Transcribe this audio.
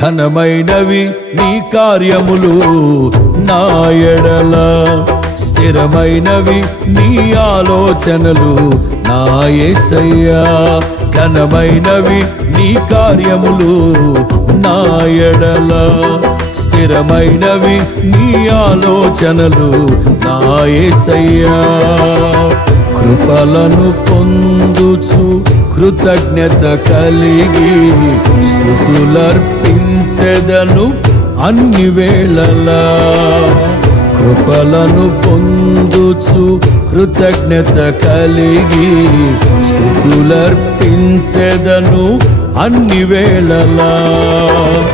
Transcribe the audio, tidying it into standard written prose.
ఘనమైనవి నీ కార్యములు నా ఎడల, స్థిరమైనవి నీ ఆలోచనలు నా యేసయ్యా. ఘనమైనవి నీ కార్యములు నా ఎడల, స్థిరమైనవి నీ ఆలోచనలు నా యేసయ్యా. కృపలను పొందుచు కృతజ్ఞత కలిగి స్తుతులర్పించెదను అన్ని వేళలా. కృపలను పొందుచు కృతజ్ఞత కలిగి స్తుతులర్పించెదను అన్ని వేళలా.